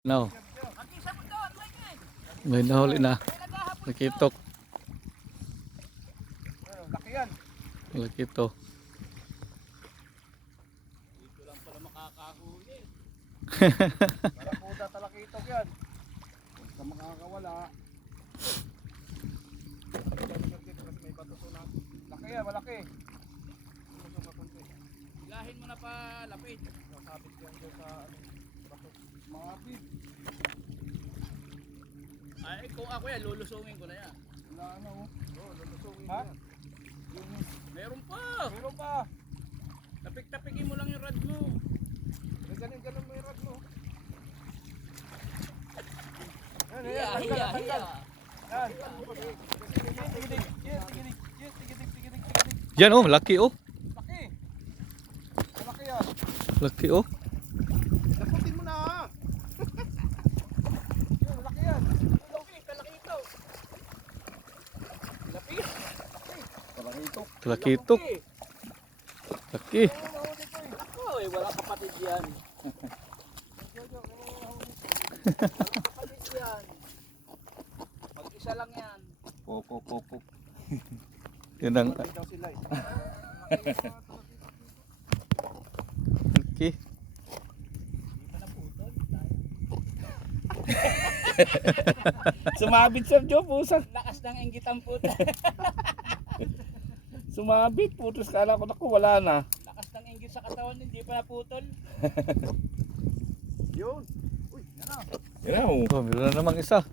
No. May nahuli na. Nakitok. Laki yan. Laki to. Dito lang pala makakahuli. Barakuda talakitok yan. Kung sa makakawala. May bato na. Laki yan, malaki. Ilahin mo na pa lapit. Nasabit yan doon sa bato. Mga big. Ay, kung ako yan, lulusungin ko na yan. Wala na oh. Oo, lulusungin mo yan. Meron pa! Meron pa. Tapik-tapikin mo lang yung rad mo. Ganun mo yung rod mo. Yan, Hiya, yan, hiya, tanggal, hiya. tanggal. Yan. Tigidig. Yan oh, laki oh. Laki. Malaki yan. Laki oh. Laputin mo na ha. Yun, malaki yan. Kalaki ito. Laki. Malaki ito. Laki to. Laki. Ako eh, wala kapatid yan. Kapatid yan. Pag-isa lang yan. Popo. Yan ang Malaki daw sila eh. laki. Sumabit Sir Joe, pusang. Lakas ng inggit ang puta. Sumabit, putos. Kala ko naku, wala na. Lakas ng inggit sa katawan, hindi pa naputol. Yun. Uy, yan na. Oh, meron na namang isa.